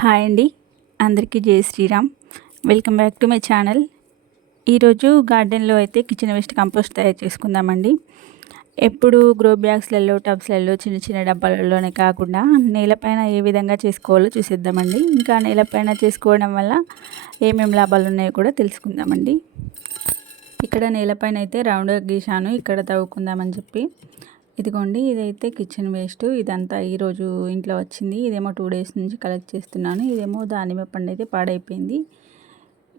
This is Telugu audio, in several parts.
హాయ్ అండి. అందరికీ జై Shriram. Welcome back to my channel. ఈరోజు గార్డెన్లో అయితే కిచెన్ వేస్ట్ కంపోస్ట్ తయారు చేసుకుందామండి. ఎప్పుడు గ్రో బ్యాగ్స్లలో టబ్స్లలో చిన్న చిన్న డబ్బాలలోనే కాకుండా నేలపైన ఏ విధంగా చేసుకోవాలో చూసేద్దామండి. ఇంకా నేలపైన చేసుకోవడం వల్ల ఏమేమి లాభాలు ఉన్నాయో కూడా తెలుసుకుందామండి. ఇక్కడ నేలపైన అయితే రౌండ్గా గీశాను. ఇక్కడ తవ్వుకుందామని చెప్పి ఇదిగోండి ఇదైతే కిచెన్ వేస్ట్. ఇదంతా ఈరోజు ఇంట్లో వచ్చింది. ఇదేమో టూ డేస్ నుంచి కలెక్ట్ చేస్తున్నాను. ఇదేమో దానిమ్మ పండు అయితే పాడైపోయింది.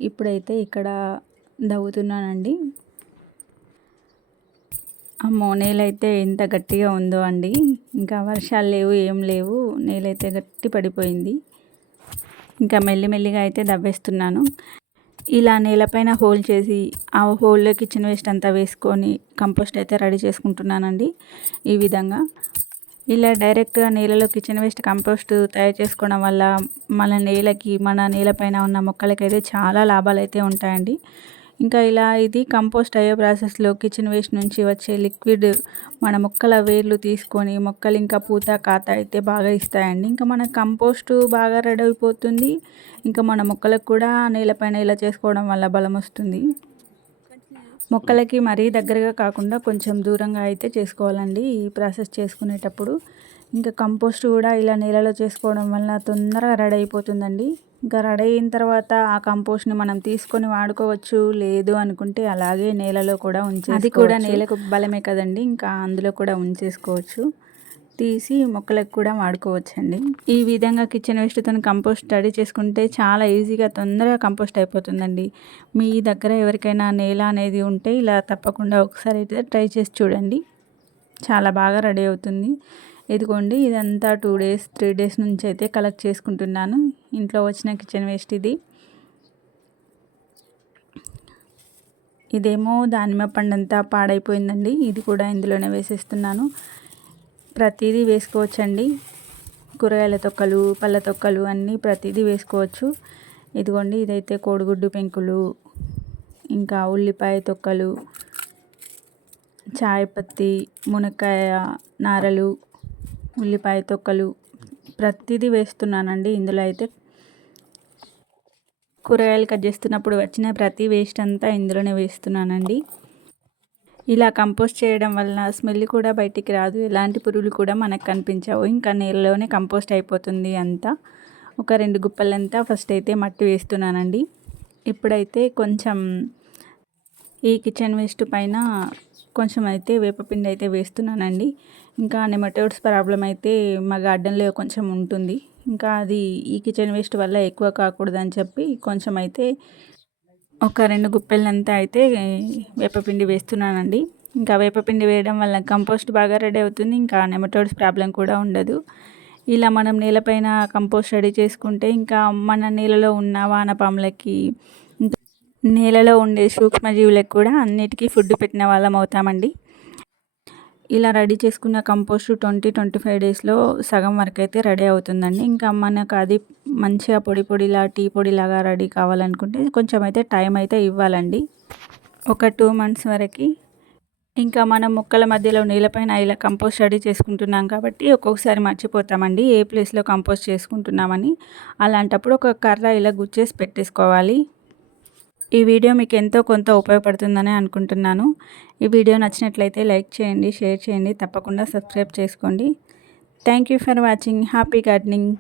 ఇప్పుడైతే ఇక్కడ దవ్వుతున్నానండి. అమ్మో నేలైతే ఎంత గట్టిగా ఉందో అండి. ఇంకా వర్షాలు లేవు ఏం లేవు. నేలైతే గట్టి పడిపోయింది. ఇంకా మెల్లిమెల్లిగా అయితే దవ్వేస్తున్నాను. ఇలా నేలపైన హోల్ చేసి ఆ హోల్లో కిచెన్ వేస్ట్ అంతా వేసుకొని కంపోస్ట్ అయితే రెడీ చేసుకుంటున్నానండి ఈ విధంగా. ఇలా డైరెక్ట్గా నేలలో కిచెన్ వేస్ట్ కంపోస్ట్ తయారు చేసుకోవడం వల్ల మన నేలకి మన నేలపైన ఉన్న మొక్కలకైతే చాలా లాభాలు అయితే ఉంటాయండి. ఇంకా ఇలా ఇది కంపోస్ట్ అయ్యే ప్రాసెస్లో కిచెన్ వేస్ట్ నుంచి వచ్చే లిక్విడ్ మన మొక్కల వేర్లు తీసుకొని మొక్కలు ఇంకా పూత కాత అయితే బాగా ఇస్తాయండి. ఇంకా మన కంపోస్ట్ బాగా రెడీ అయిపోతుంది ఇంకా మన మొక్కలకు కూడా నేలపైన ఇలా చేసుకోవడం వల్ల బలం వస్తుంది. మొక్కలకి మరీ దగ్గరగా కాకుండా కొంచెం దూరంగా అయితే చేసుకోవాలండి ఈ ప్రాసెస్ చేసుకునేటప్పుడు. ఇంకా కంపోస్ట్ కూడా ఇలా నేలలో చేసుకోవడం వల్ల తొందరగా రెడీ అయిపోతుందండి ఇంకా రెడీ అయిన తర్వాత ఆ కంపోస్ట్ని మనం తీసుకొని వాడుకోవచ్చు లేదు అనుకుంటే అలాగే నేలలో కూడా ఉంచే అది కూడా నేలకు బలమే కదండి ఇంకా అందులో కూడా ఉంచేసుకోవచ్చు. తీసి మొక్కలకు కూడా వాడుకోవచ్చండి. ఈ విధంగా కిచెన్ వేస్ట్తో కంపోస్ట్ రెడీ చేసుకుంటే చాలా ఈజీగా తొందరగా కంపోస్ట్ అయిపోతుందండి. మీ దగ్గర ఎవరికైనా నేల అనేది ఉంటే ఇలా తప్పకుండా ఒకసారి అయితే ట్రై చేసి చూడండి. చాలా బాగా రెడీ అవుతుంది. ఇదిగోండి ఇదంతా టూ డేస్ త్రీ డేస్ నుంచి అయితే కలెక్ట్ చేసుకుంటున్నాను. ఇంట్లో వచ్చిన కిచెన్ వేస్ట్ ఇది. ఇదేమో దానిమ్మ పండు అంతా పాడైపోయిందండి. ఇది కూడా ఇందులోనే వేసేస్తున్నాను. ప్రతిదీ వేసుకోవచ్చండి. కూరగాయల తొక్కలు పళ్ళ తొక్కలు అన్నీ ప్రతిదీ వేసుకోవచ్చు. ఇదిగోండి ఇదైతే కోడిగుడ్డు పెంకులు ఇంకా ఉల్లిపాయ తొక్కలు చాయ్ పత్తి మునక్కాయ నారలు ఉల్లిపాయ తొక్కలు ప్రతిదీ వేస్తున్నానండి. ఇందులో అయితే కూరగాయలు కట్ చేస్తున్నప్పుడు వచ్చిన ప్రతి వేస్ట్ అంతా ఇందులోనే వేస్తున్నానండి. ఇలా కంపోస్ట్ చేయడం వలన స్మెల్ కూడా బయటికి రాదు. ఎలాంటి పురుగులు కూడా మనకు కనిపించవు. ఇంకా నీళ్ళలోనే కంపోస్ట్ అయిపోతుంది అంతా. ఒక రెండు గుప్పలంతా ఫస్ట్ అయితే మట్టి వేస్తున్నానండి. ఇప్పుడైతే కొంచెం ఈ కిచెన్ వేస్ట్ పైన కొంచెం అయితే వేపపిండి అయితే వేస్తున్నానండి. ఇంకా నెమటోడ్స్ ప్రాబ్లం అయితే మా గార్డెన్లో కొంచెం ఉంటుంది. ఇంకా అది ఈ కిచెన్ వేస్ట్ వల్ల ఎక్కువ కాకూడదని చెప్పి కొంచెం అయితే ఒక రెండు గుప్పెలంతా అయితే వేపపిండి వేస్తున్నానండి. ఇంకా వేపపిండి వేయడం వల్ల కంపోస్ట్ బాగా రెడీ అవుతుంది. ఇంకా నెమటోడ్స్ ప్రాబ్లం కూడా ఉండదు. ఇలా మనం నేలపైన కంపోస్ట్ రెడీ చేసుకుంటే ఇంకా మన నేలలో ఉన్న వానపాములకి నేలలో ఉండే సూక్ష్మజీవులకు కూడా అన్నిటికీ ఫుడ్ పెట్టిన వాళ్ళం అవుతామండి. ఇలా రెడీ చేసుకున్న కంపోస్ట్ ట్వంటీ ట్వంటీ ఫైవ్ డేస్లో సగం వరకు అయితే రెడీ అవుతుందండి. ఇంకా మనకు అది మంచిగా పొడి పొడిలా టీ పొడిలాగా రెడీ కావాలనుకుంటే కొంచెం అయితే టైం అయితే ఇవ్వాలండి. ఒక టూ మంత్స్ వరకు ఇంకా మనం మొక్కల మధ్యలో నీళ్ళపైన ఇలా కంపోస్ట్ రెడీ చేసుకుంటున్నాం కాబట్టి ఒక్కొక్కసారి మర్చిపోతామండి. ఏ ప్లేస్లో కంపోస్ట్ చేసుకుంటున్నామని. అలాంటప్పుడు ఒక కర్ర ఇలా గుచ్చేసి పెట్టేసుకోవాలి. ఈ వీడియో మీకు ఎంతో కొంత ఉపయోగపడుతుందని అనుకుంటున్నాను. ఈ వీడియో నచ్చినట్లయితే లైక్ చేయండి షేర్ చేయండి తప్పకుండా సబ్స్క్రైబ్ చేసుకోండి. Thank you for watching. Happy gardening.